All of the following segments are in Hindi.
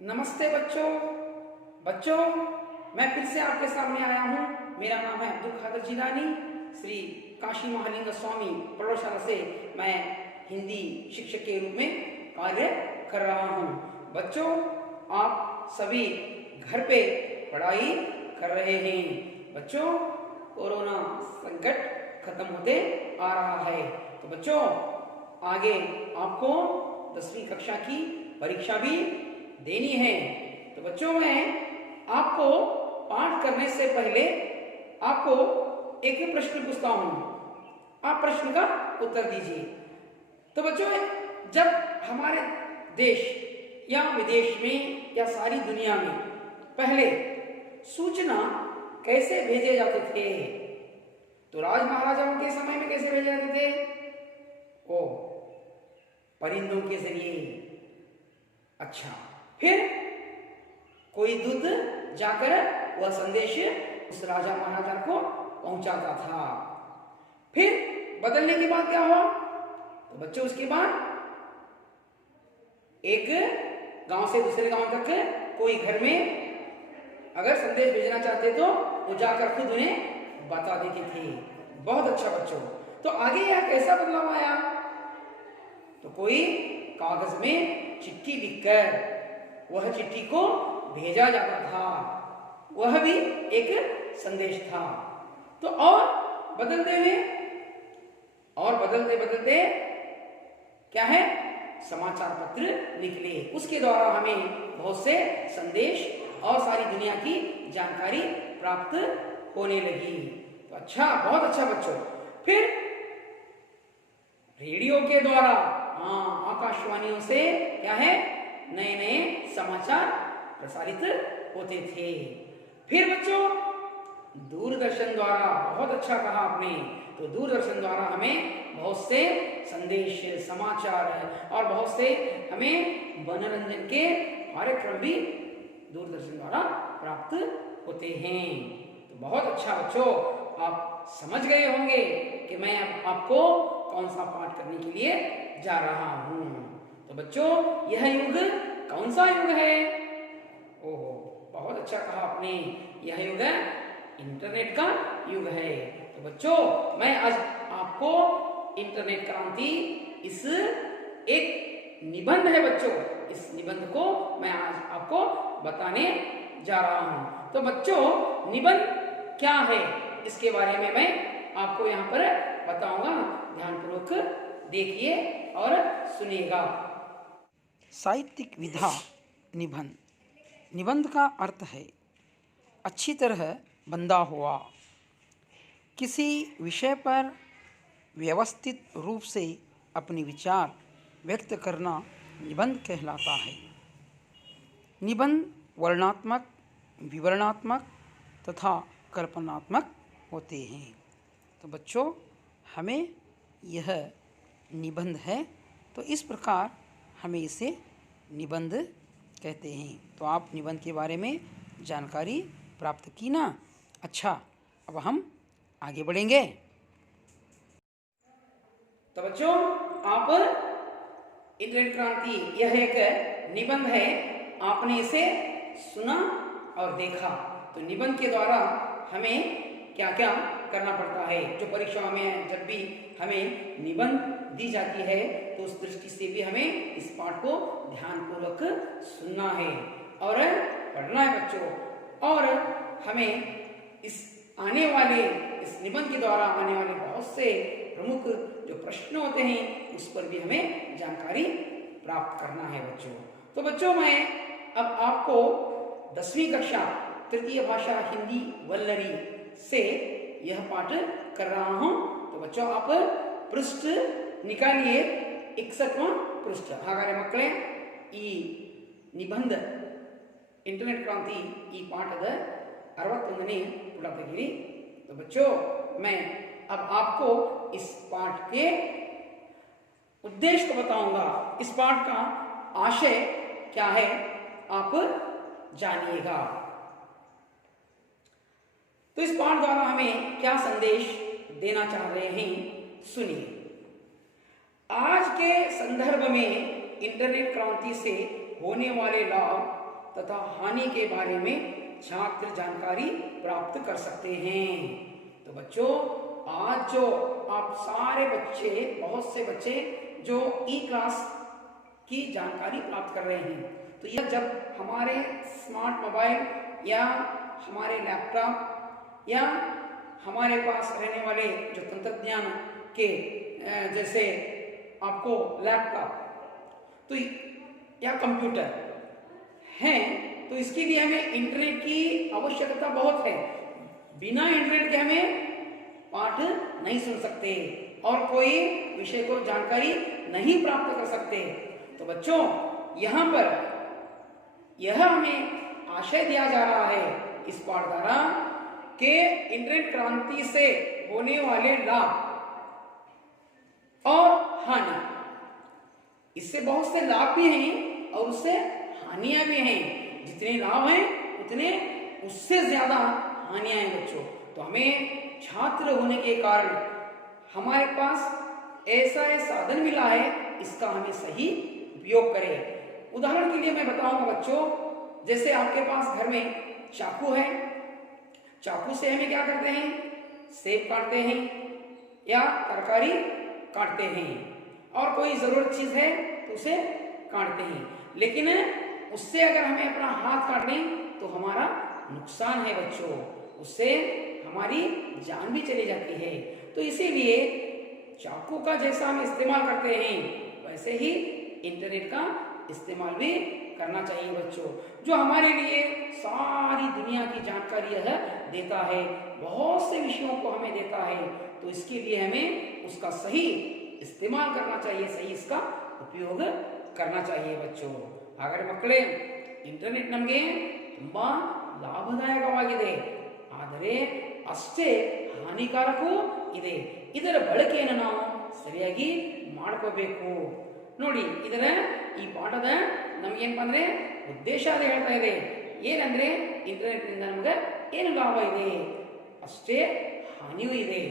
नमस्ते बच्चों। बच्चों, मैं फिर से आपके सामने आया हूँ। मेरा नाम है अब्दुल खादर जिलानी। श्री काशी महालिंग स्वामी प्रौढ़शाला से मैं हिंदी शिक्षक के रूप में कार्य कर रहा हूँ। बच्चों, आप सभी घर पे पढ़ाई कर रहे हैं। बच्चों, कोरोना संकट खत्म होते आ रहा है, तो बच्चों आगे आपको 10वीं कक्षा की परीक्षा भी देनी है। तो बच्चों, मैं आपको पाठ करने से पहले आपको एक प्रश्न पूछता हूं, आप प्रश्न का उत्तर दीजिए। तो बच्चों, जब हमारे देश या विदेश में या सारी दुनिया में पहले सूचना कैसे भेजे जाते थे? तो राज महाराजाओं के समय में कैसे भेजे जाते थे? ओ, परिंदों के जरिए। अच्छा, फिर कोई दूत जाकर वह संदेश उस राजा महाराजा को पहुंचाता था। फिर बदलने के बाद क्या हुआ? तो बच्चों, उसके बाद एक गांव से दूसरे गांव तक कोई घर में अगर संदेश भेजना चाहते तो वो जाकर खुद उन्हें बता देते थे। बहुत अच्छा बच्चों। तो आगे यह कैसा बदलाव आया? तो कोई कागज में चिट्ठी लिखकर वह चिट्ठी को भेजा जाता था, वह भी एक संदेश था। तो और बदलते हुए और बदलते बदलते क्या है? समाचार पत्र निकले। उसके द्वारा हमें बहुत से संदेश और सारी दुनिया की जानकारी प्राप्त होने लगी। तो अच्छा, बहुत अच्छा बच्चों। फिर रेडियो के द्वारा, आकाशवाणियों से क्या है? नए नए समाचार प्रसारित होते थे। फिर बच्चों, दूरदर्शन द्वारा, बहुत अच्छा कहा आपने। तो दूरदर्शन द्वारा हमें बहुत से संदेश, समाचार और बहुत से हमें मनोरंजन के कार्यक्रम भी दूरदर्शन द्वारा प्राप्त होते हैं। तो बहुत अच्छा बच्चों, आप समझ गए होंगे कि मैं आपको कौन सा पाठ करने के लिए जा रहा हूं। तो बच्चों, यह युग कौन सा युग है? ओहो, बहुत अच्छा कहा आपने। यह युग इंटरनेट का युग है। तो बच्चों, मैं आज आपको इंटरनेट क्रांति, इस एक निबंध है बच्चों, इस निबंध को मैं आज आपको बताने जा रहा हूं। तो बच्चों, निबंध क्या है इसके बारे में मैं आपको यहाँ पर बताऊंगा। ध्यानपूर्वक देखिए और सुनिएगा। साहित्यिक विधा निबंध। निबंध का अर्थ है अच्छी तरह बंधा हुआ, किसी विषय पर व्यवस्थित रूप से अपने विचार व्यक्त करना निबंध कहलाता है। निबंध वर्णनात्मक, विवरणात्मक तथा कल्पनात्मक होते हैं। तो बच्चों, हमें यह निबंध है, तो इस प्रकार हमें इसे निबंध कहते हैं। तो आप निबंध के बारे में जानकारी प्राप्त की ना? अच्छा, अब हम आगे बढ़ेंगे। तो बच्चों, आप इंटरनेट क्रांति, यह एक निबंध है। आपने इसे सुना और देखा। तो निबंध के द्वारा हमें क्या क्या करना पड़ता है? जो परीक्षाओं में जब भी हमें निबंध दी जाती है, तो उस दृष्टि से भी हमें इस पाठ को ध्यानपूर्वक सुनना है और पढ़ना है बच्चों। और हमें इस निबंध के द्वारा आने वाले बहुत से प्रमुख जो प्रश्न होते हैं, उस पर भी हमें जानकारी प्राप्त करना है बच्चों। तो बच्चों, मैं अब आपको 10वीं कक्षा तृतीय भाषा हिंदी वल्लरी से यह पाठ कर रहा हूं। तो बच्चों, आप पृष्ठ निकालिए, 61वां पृष्ठ। हागारे मಕ್ಕಳೇ, ಈ ನಿಬಂಧ इंटरनेट क्रांति ಈ ಪಾಠದ 61ನೇ ಪುಟ ತೆಗೆಯಿರಿ। तो बच्चों, मैं अब आपको इस पाठ के उद्देश्य को बताऊंगा। इस पाठ का आशय क्या है, आप जानिएगा। तो इस पाठ द्वारा हमें क्या संदेश देना चाह रहे हैं, सुनिए। आज के संदर्भ में इंटरनेट क्रांति से होने वाले लाभ तथा हानि के बारे में छात्र जानकारी प्राप्त कर सकते हैं। तो बच्चों, आज जो आप सारे बच्चे, बहुत से बच्चे जो ई क्लास की जानकारी प्राप्त कर रहे हैं, तो यह जब हमारे स्मार्ट मोबाइल या हमारे लैपटॉप या हमारे पास रहने वाले जो तंत्रज्ञान के जैसे आपको लैपटॉप तो या कंप्यूटर हैं, तो इसके लिए हमें इंटरनेट की आवश्यकता बहुत है। बिना इंटरनेट के हमें पाठ नहीं सुन सकते और कोई विषय को जानकारी नहीं प्राप्त कर सकते। तो बच्चों, यहाँ पर यह हमें आशय दिया जा रहा है इस पाठ द्वारा कि इंटरनेट क्रांति से होने वाले लाभ और हानि, इससे बहुत से लाभ भी हैं और उससे हानियां भी हैं। जितने लाभ हैं उतने उससे ज्यादा हानियां हैं बच्चों। तो हमें छात्र होने के कारण हमारे पास ऐसा साधन मिला है, इसका हमें सही उपयोग करें। उदाहरण के लिए मैं बताऊंगा बच्चों, जैसे आपके पास घर में चाकू है, चाकू से हमें क्या करते हैं, सेब काटते हैं या तरकारी काटते हैं और कोई जरूरत चीज है तो उसे काटते हैं। लेकिन उससे अगर हमें अपना हाथ काट लें तो हमारा नुकसान है बच्चों, उससे हमारी जान भी चली जाती है। तो इसीलिए चाकू का जैसा हम इस्तेमाल करते हैं वैसे ही इंटरनेट का इस्तेमाल भी करना चाहिए बच्चों, जो हमारे लिए सारी दुनिया की जानकारी यह देता है, बहुत से विषयों को हमें देता है। तो इसके लिए हमें उसका सही इस्तेमाल करना चाहिए, सही इसका उपयोग करना चाहिए बच्चों। ಹಾಗಾದ್ರೆ ಮಕ್ಕಳೇ, ಇಂಟರ್ನೆಟ್ ನಮಗೆ ತುಂಬಾ ಲಾಭದಾಯಕವಾಗಿದೆ, ಆದರೆ ಅಷ್ಟೇ ಹಾನಿಕಾರಕವೂ ಇದೆ. ಇದರ ಬಳಕೆಯನ್ನು ನಾವು ಸರಿಯಾಗಿ ಮಾಡ್ಕೋಬೇಕು. ನೋಡಿ, ಇದರ ಈ ಪಾಠದ ನಮಗೇನಪ್ಪ ಅಂದ್ರೆ ಉದ್ದೇಶ ಅದೇ ಹೇಳ್ತಾ ಇದೆ, ಏನಂದ್ರೆ ಇಂಟರ್ನೆಟ್ ನಿಂದ ನಮಗೆ ಏನು ಲಾಭ ಇದೆ ಅಷ್ಟೇ ಹಾನಿಯೂ ಇದೆ.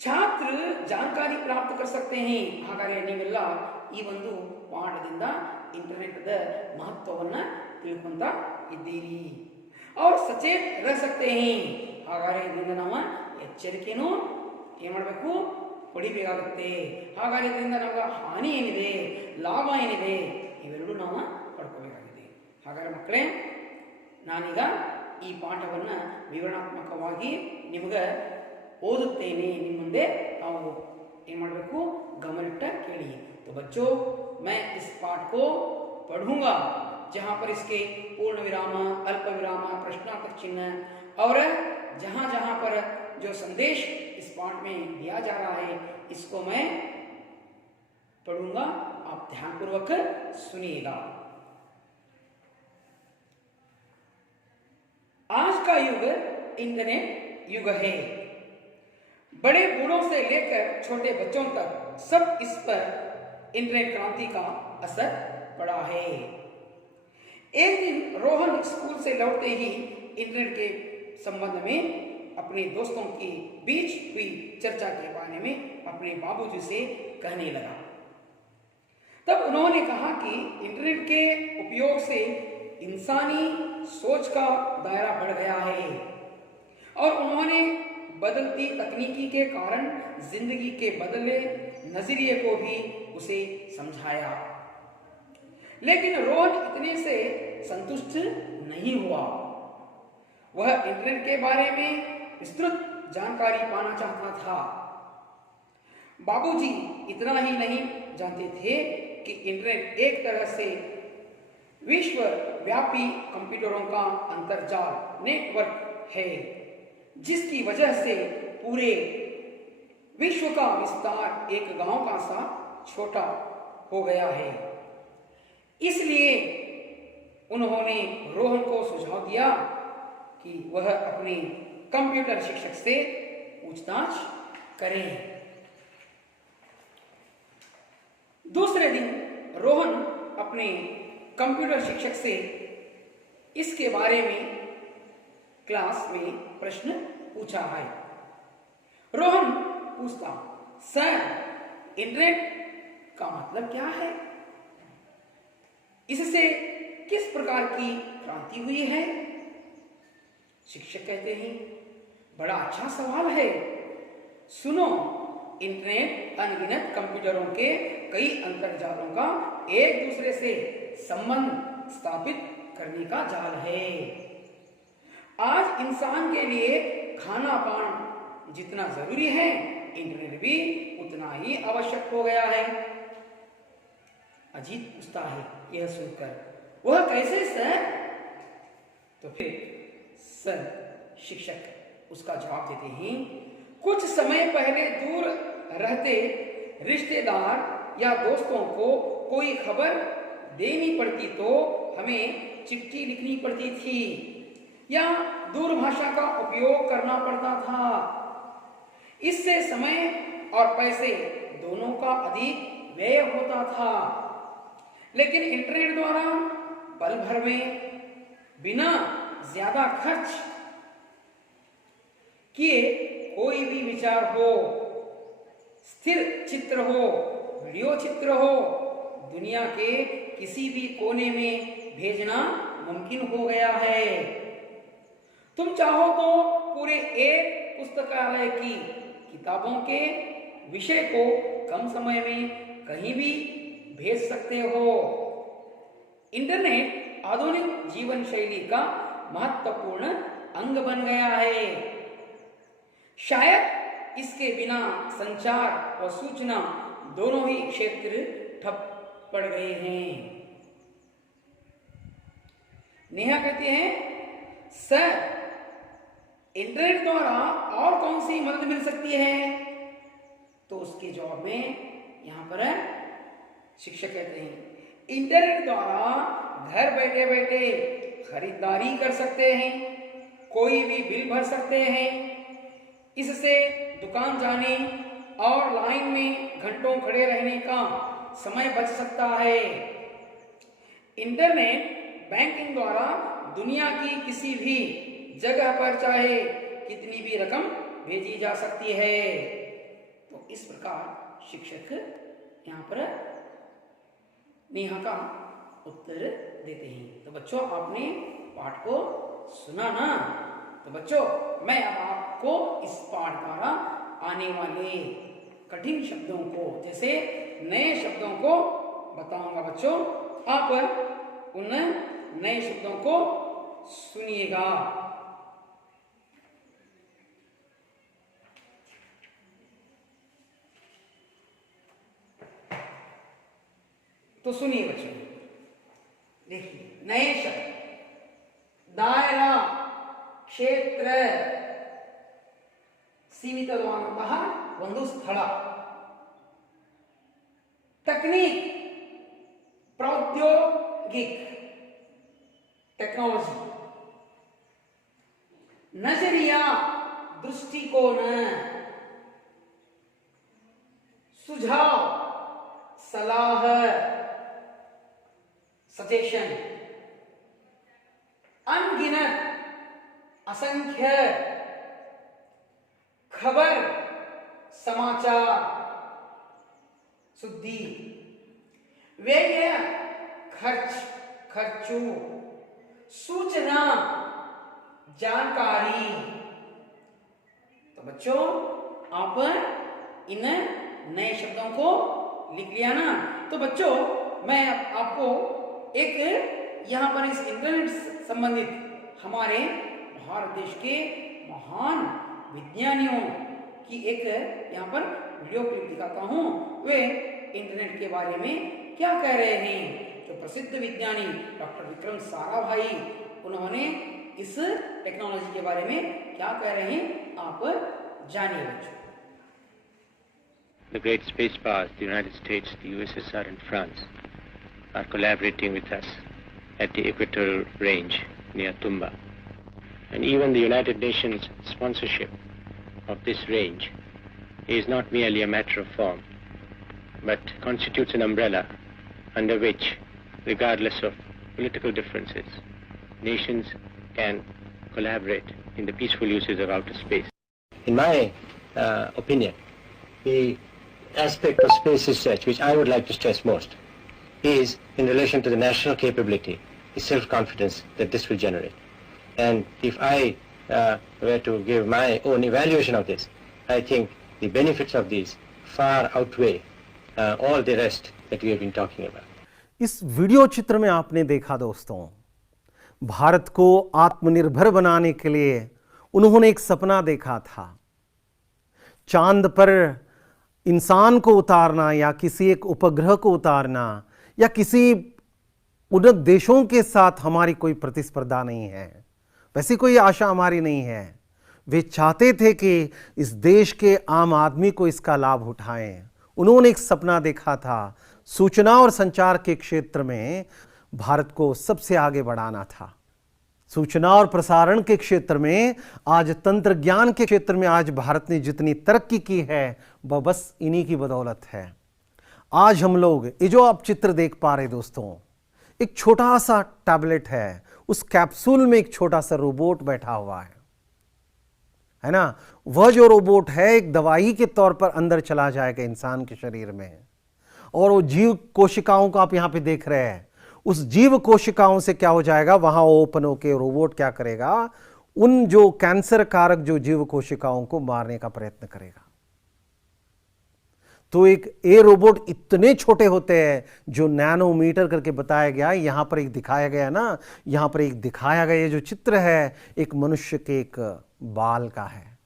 छात्र जानकारी प्राप्त कर सकते हैं. ಹಾಗಾದರೆ ನೀವೆಲ್ಲ ಈ ಒಂದು ಪಾಠದಿಂದ ಇಂಟರ್ನೆಟ್ದ ಮಹತ್ವವನ್ನ ತಿಳ್ಕೊಂತ ಇದ್ದೀರಿ. और सचेत रह सकते हैं. ಹಾಗಾದರೆ ಇದರಿಂದ ನಾವು ಎಚ್ಚರಿಕೆನೂ ಏನು ಮಾಡಬೇಕು, ಪಡಿಬೇಕಾಗುತ್ತೆ. ಹಾಗಾದರೆ ಇದರಿಂದ ನಮಗೆ ಹಾನಿ ಏನಿದೆ, ಲಾಭ ಏನಿದೆ, ಇವೆರಡೂ ನಾವು ಪಡ್ಕೋಬೇಕಾಗಿದೆ. ಹಾಗಾದರೆ ಮಕ್ಕಳೇ, ನಾನೀಗ ಈ ಪಾಠವನ್ನು ವಿವರಣಾತ್ಮಕವಾಗಿ ನಿಮಗೆ ಓದುತ್ತೇನೆ, ನಿಮ್ಮ ಮುಂದೆ ನಾವು ಏನು ಮಾಡಬೇಕು, ಗಮನಿಟ್ಟ ಕೇಳಿ. तो बच्चों, मैं इस पाठ को पढ़ूंगा जहां पर इसके पूर्ण विराम, अल्प विराम, प्रश्नार्थक चिन्ह और जहां जहां पर जो संदेश इस पाठ में दिया जा रहा है इसको मैं पढ़ूंगा, आप ध्यानपूर्वक सुनिएगा. आज का युग इंटरनेट युग है. बड़े बूढ़ों से लेकर छोटे बच्चों तक सब इस पर इंटरनेट क्रांति का असर पड़ा है. एक दिन रोहन स्कूल से लौटते ही इंटरनेट के संबंध में अपने दोस्तों के बीच हुई चर्चा के बारे में अपने बाबूजी से कहने लगा. तब उन्होंने कहा कि इंटरनेट के उपयोग से इंसानी सोच का दायरा बढ़ गया है और उन्होंने बदलती तकनीकी के कारण जिंदगी के बदले नजरिए को भी उसे समझाया. लेकिन रोहन इतने से संतुष्ट नहीं हुआ. वह इंटरनेट के बारे में विस्तृत जानकारी पाना चाहता था. बाबूजी इतना ही नहीं जानते थे कि इंटरनेट एक तरह से विश्वव्यापी कंप्यूटरों का अंतर्जाल नेटवर्क है, जिसकी वजह से पूरे विश्व का विस्तार एक गांव का सा छोटा हो गया है. इसलिए उन्होंने रोहन को सुझाव दिया कि वह अपने कंप्यूटर शिक्षक से पूछताछ करें. दूसरे दिन रोहन अपने कंप्यूटर शिक्षक से इसके बारे में क्लास में प्रश्न पूछा है. रोहन पूछता, सर, इंटरनेट का मतलब क्या है? इससे प्रकार की क्रांति हुई है? शिक्षक कहते हैं, बड़ा अच्छा सवाल है। सुनो, इंटरनेट अनगिनत कंप्यूटरों के कई अंतर्जालों का एक दूसरे से संबंध स्थापित करने का जाल है। आज इंसान के लिए खाना पान जितना जरूरी है, इंटरनेट भी उतना ही आवश्यक हो गया है। अजीत पूछता है यह सुनकर, वह कैसे सर? तो फिर सर शिक्षक उसका जवाब देते हैं, कुछ समय पहले दूर रहते रिश्तेदार या दोस्तों को कोई खबर देनी पड़ती तो हमें चिट्ठी लिखनी पड़ती थी या दूरभाषा का उपयोग करना पड़ता था। इससे समय और पैसे दोनों का अधिक व्यय होता था। लेकिन इंटरनेट द्वारा पल भर में बिना ज्यादा खर्च किए कोई भी विचार हो, स्थिर चित्र हो, वीडियो चित्र हो, दुनिया के किसी भी कोने में भेजना मुमकिन हो गया है। तुम चाहो तो पूरे एक पुस्तकालय की किताबों के विषय को कम समय में कहीं भी भेज सकते हो। इंटरनेट आधुनिक जीवन शैली का महत्वपूर्ण अंग बन गया है। शायद इसके बिना संचार और सूचना दोनों ही क्षेत्र ठप पड़ गए हैं। नेहा कहती है, सर इंटरनेट द्वारा और कौन सी मदद मिल सकती है? तो उसके जवाब में यहां पर शिक्षक कहते हैं, इंटरनेट द्वारा घर बैठे बैठे खरीदारी कर सकते हैं, कोई भी बिल भर सकते हैं। इससे दुकान जाने और लाइन में घंटों खड़े रहने का समय बच सकता है। इंटरनेट बैंकिंग द्वारा दुनिया की किसी भी जगह पर चाहे कितनी भी रकम भेजी जा सकती है। तो इस प्रकार शिक्षक यहाँ पर नेहा का उत्तर देते हैं। तो बच्चों आपने पाठ को सुना ना? तो बच्चों मैं अब आपको इस पाठ द्वारा आने वाले कठिन शब्दों को, जैसे नए शब्दों को बताऊंगा। बच्चों आप उन नए शब्दों को सुनिएगा। तो सुनिए बच्चों, देखिए नए शब्द, दायरा, क्षेत्र, ಸೀಮಿತವಾದಂತಹ ಒಂದು ಸ್ಥಳ, तकनीक, प्रौद्योगिक, टेक्नोलॉजी, नजरिया, दृष्टिकोण, सुझाव, सलाह, सजेशन, अनगिनत, असंख्य, खबर, समाचार, सुद्धि, व्यय, खर्च, खर्चू, सूचना, जानकारी। तो बच्चों आप इन नए शब्दों को लिख लिया ना? तो बच्चों मैं आपको एक यहाँ पर इस इंटरनेट संबंधित हमारे भारत देश के महान विज्ञानियों की एक यहाँ पर वीडियो क्लिप दिखाता हूँ। वे इंटरनेट के बारे में क्या कह रहे हैं। जो प्रसिद्ध विज्ञानी डॉक्टर विक्रम साराभाई, उन्होंने इस टेक्नोलॉजी के बारे में क्या कह रहे हैं, आप जानिए बच्चों। The great space powers, the United States, the USSR and France, are collaborating with us at the equatorial range near Tumba. And even the United Nations sponsorship of this range is not merely a matter of form, but constitutes an umbrella under which, regardless of political differences, nations can collaborate in the peaceful uses of outer space. In my opinion, the aspect of space research which I would like to stress most is in relation to the national capability the self-confidence that this will generate. And if I were to give my own evaluation of this, I think the benefits of these far outweigh all the rest that we have been talking about. इस वीडियो चित्र में आपने देखा दोस्तों, भारत को आत्मनिर्भर बनाने के लिए उन्होंने एक सपना देखा था। चांद पर इंसान को उतारना या किसी एक उपग्रह को उतारना या किसी उन्नत देशों के साथ हमारी कोई प्रतिस्पर्धा नहीं है, वैसी कोई आशा हमारी नहीं है। वे चाहते थे कि इस देश के आम आदमी को इसका लाभ उठाएं। उन्होंने एक सपना देखा था, सूचना और संचार के क्षेत्र में भारत को सबसे आगे बढ़ाना था। सूचना और प्रसारण के क्षेत्र में, आज तंत्र ज्ञान के क्षेत्र में आज भारत ने जितनी तरक्की की है वह बस इन्हीं की बदौलत है। आज हम लोग ये जो आप चित्र देख पा रहे दोस्तों, एक छोटा सा टैबलेट है, उस कैप्सूल में एक छोटा सा रोबोट बैठा हुआ है ना। वह जो रोबोट है एक दवाई के तौर पर अंदर चला जाएगा इंसान के शरीर में, और वो जीव कोशिकाओं को आप यहां पे देख रहे हैं, उस जीव कोशिकाओं से क्या हो जाएगा, वहां ओपन होकर रोबोट क्या करेगा, उन जो कैंसर कारक जो जीव कोशिकाओं को मारने का प्रयत्न करेगा। तो एक ए रोबोट इतने छोटे होते हैं जो नैनोमीटर करके बताया गया। यहां पर एक दिखाया गया ना, यहां पर एक दिखाया गया जो चित्र है एक मनुष्य के एक बाल का है,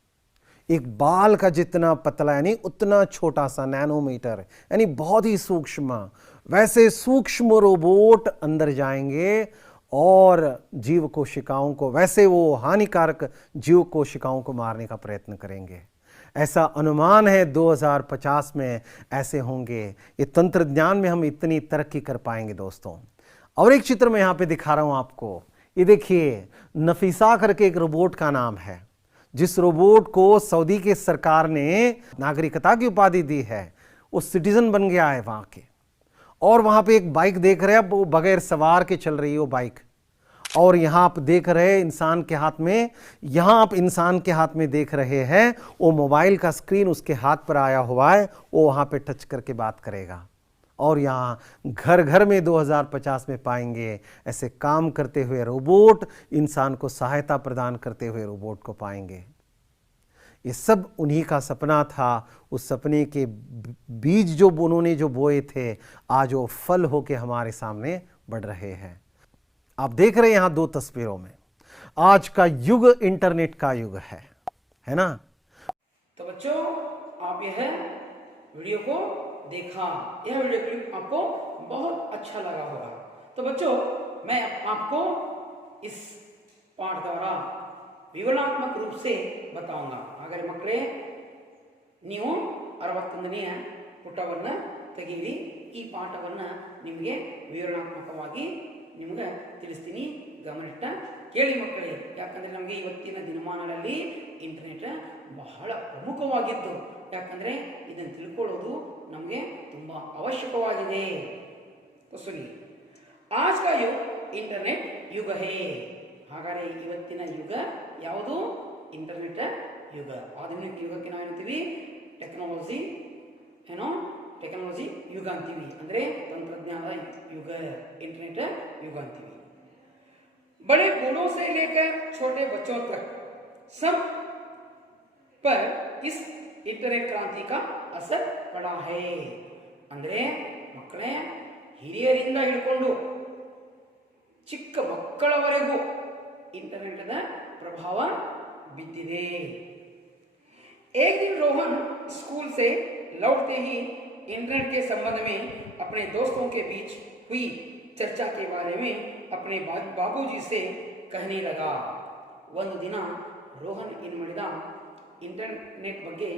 एक बाल का जितना पतला यानी उतना छोटा सा नैनोमीटर, यानी बहुत ही सूक्ष्म। वैसे सूक्ष्म रोबोट अंदर जाएंगे और जीव कोशिकाओं को, वैसे वो हानिकारक जीव कोशिकाओं को मारने का प्रयत्न करेंगे। ऐसा अनुमान है 2050 में ऐसे होंगे। ये तंत्र ज्ञान में हम इतनी तरक्की कर पाएंगे दोस्तों। और एक चित्र मैं यहाँ पे दिखा रहा हूँ आपको, ये देखिए, नफीसा करके एक रोबोट का नाम है, जिस रोबोट को सऊदी के सरकार ने नागरिकता की उपाधि दी है। वो सिटीजन बन गया है वहाँ के। और वहाँ पे एक बाइक देख रहे हैं, वो बगैर सवार के चल रही है वो बाइक। और यहाँ आप देख रहे हैं इंसान के हाथ में, यहाँ आप इंसान के हाथ में देख रहे हैं वो मोबाइल का स्क्रीन उसके हाथ पर आया हुआ है, वो वहाँ पे टच करके बात करेगा। और यहाँ घर घर में 2050 में पाएंगे ऐसे काम करते हुए रोबोट, इंसान को सहायता प्रदान करते हुए रोबोट को पाएंगे। ये सब उन्हीं का सपना था। उस सपने के बीज जो उन्होंने जो बोए थे, आज वो फल होके हमारे सामने बढ़ रहे हैं। आप देख रहे हैं यहाँ दो तस्वीरों में, आज का युग इंटरनेट का युग है ना। तो बच्चों, आप यह वीडियो को देखा, यह वीडियो क्लिप आपको बहुत अच्छा लगा होगा। तो बच्चों, मैं आपको इस पाठ द्वारा विवरणात्मक रूप से बताऊंगा। ಹಾಗಾದ್ರೆ ಮಕ್ಕಳೇ, ನೀವು 61ನೇ ಪುಟವನ್ನು ತೆಗೆಯಿರಿ. ಈ ಪಾಠವನ್ನು ನಿಮಗೆ ವಿವರಣಾತ್ಮಕವಾಗಿ ನಿಮಗೆ ತಿಳಿಸ್ತೀನಿ, ಗಮನಿಟ್ಟ ಕೇಳಿ ಮಕ್ಕಳೇ. ಯಾಕಂದರೆ ನಮಗೆ ಇವತ್ತಿನ ದಿನಮಾನಗಳಲ್ಲಿ ಇಂಟರ್ನೆಟ್ ಬಹಳ ಪ್ರಮುಖವಾಗಿದ್ದು, ಯಾಕಂದರೆ ಇದನ್ನು ತಿಳ್ಕೊಳ್ಳೋದು ನಮಗೆ ತುಂಬ ಅವಶ್ಯಕವಾಗಿದೆ. तो सुनिए, आज का युग इंटरनेट युग है. ಹಾಗಾದರೆ ಇವತ್ತಿನ ಯುಗ ಯಾವುದು? ಇಂಟರ್ನೆಟ್ ಯುಗ. ಆಧುನಿಕ ಯುಗಕ್ಕೆ ನಾವು ಏನಂತೀವಿ? ಟೆಕ್ನಾಲಜಿ ಟೆಕ್ನಾಲಜಿ ಯುಗ ಅಂತೀವಿ, ಅಂದರೆ ತಂತ್ರಜ್ಞಾನದ ಯುಗ, इंटरनेट युग अंतीवी. बड़े बूढ़ों से लेकर छोटे बच्चों तक सब पर इस इंटरनेट क्रांति का असर पड़ा है. ಅಂದರೆ ಮಕ್ಕಳೇ, ಹಿರಿಯರಿಂದ ಹಿಡ್ಕೊಂಡು ಚಿಕ್ಕ ಮಕ್ಕಳವರೆಗೂ इंटरनेट प्रभाव बिद्दिदे. एक दिन रोहन स्कूल से लौटते ही इंटरनेट के संबंध में अपने दोस्तों के बीच हुई चर्चा के बारे में अपने बाबूजी से कहने लगा. ಒಂದು ದಿನ ರೋಹನ್ ಏನು ಮಾಡಿದ, ಇಂಟರ್ನೆಟ್ ಬಗ್ಗೆ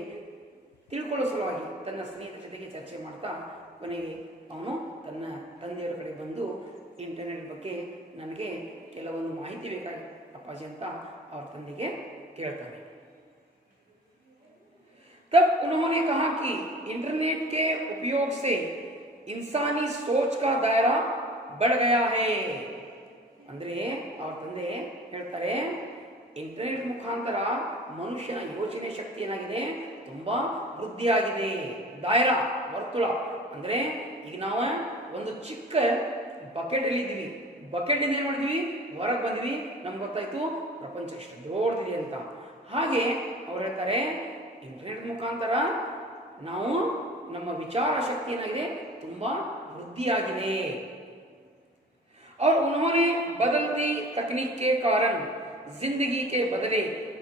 ತಿಳ್ಕೊಳ್ಳೋ ಸಲುವಾಗಿ ತನ್ನ ಸ್ನೇಹಿತರ ಜೊತೆಗೆ ಚರ್ಚೆ ಮಾಡ್ತಾ ಕೊನೆಗೆ ಅವನು ತನ್ನ ತಂದೆಯವರ ಕಡೆ ಬಂದು इंटरनेट ಬಗ್ಗೆ ನನಗೆ ಕೆಲವೊಂದು ಮಾಹಿತಿ ಬೇಕಾಗಿ ಅಪ್ಪಾಜಿ ಅಂತ ಅವ್ರ ತಂದೆಗೆ ಕೇಳ್ತಾರೆ. तब उन्होंने कहा कि इंटरनेट के उपयोग से इंसानी सोच का दायरा बढ़ गया है. ಅಂದರೆ ಅವ್ರ ತಂದೆ ಹೇಳ್ತಾರೆ, ಇಂಟರ್ನೆಟ್ ಮುಖಾಂತರ ಮನುಷ್ಯನ ಯೋಚನೆ ಶಕ್ತಿ ಏನಾಗಿದೆ, ತುಂಬಾ ವೃದ್ಧಿಯಾಗಿದೆ. ದಾಯರಾ, ವರ್ತುಳ, ಅಂದರೆ ಈಗ ನಾವು ಒಂದು ಚಿಕ್ಕ ಬಕೆಟ್ ಅಲ್ಲಿ ಇದ್ದೀವಿ, ಬಕೆಟ್ನಿಂದ ಏನು ಮಾಡಿದ್ವಿ, ಹೊರಗೆ ಬಂದ್ವಿ, ನಮ್ಗೆ ಗೊತ್ತಾಯ್ತು ಪ್ರಪಂಚ ಎಷ್ಟು ದೊಡ್ಡದಿದೆ ಅಂತ. ಹಾಗೆ ಅವ್ರು ಹೇಳ್ತಾರೆ ಇಂಟರ್ನೆಟ್ ಮುಖಾಂತರ ನಾವು ನಮ್ಮ ವಿಚಾರ ಶಕ್ತಿ ಏನಾಗಿದೆ ತುಂಬ ವೃದ್ಧಿಯಾಗಿದೆ. और उन्होंने बदलती तकनीक के कारण जिंदगी के बदले